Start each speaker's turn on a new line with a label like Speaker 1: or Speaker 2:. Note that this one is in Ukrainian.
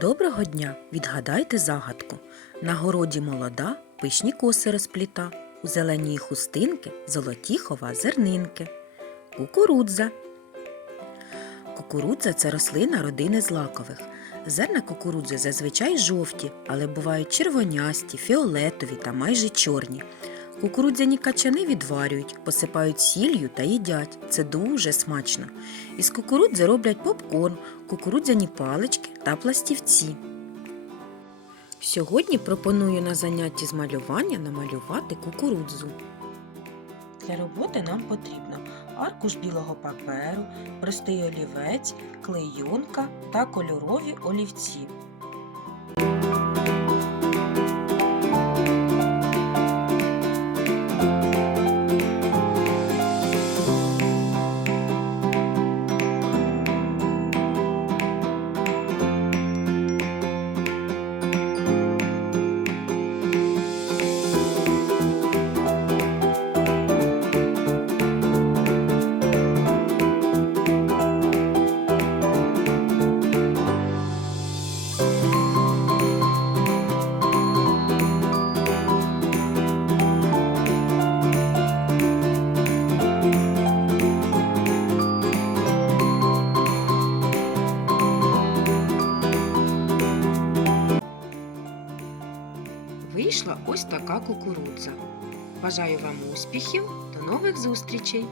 Speaker 1: Доброго дня! Відгадайте загадку. На городі молода, пишні коси розпліта, у зеленій хустинки золоті хова зернинки. Кукурудза. Кукурудза це рослина родини злакових. Зерна кукурудзи зазвичай жовті, але бувають червонясті, фіолетові та майже чорні. Кукурудзяні качани відварюють, посипають сіллю та їдять. Це дуже смачно. Із кукурудзи роблять попкорн, кукурудзяні палички та пластівці. Сьогодні пропоную на занятті з малювання намалювати кукурудзу. Для роботи нам потрібно аркуш білого паперу, простий олівець, клейонка та кольорові олівці. Вийшла ось така кукурудза. Бажаю вам успіхів, до нових зустрічей!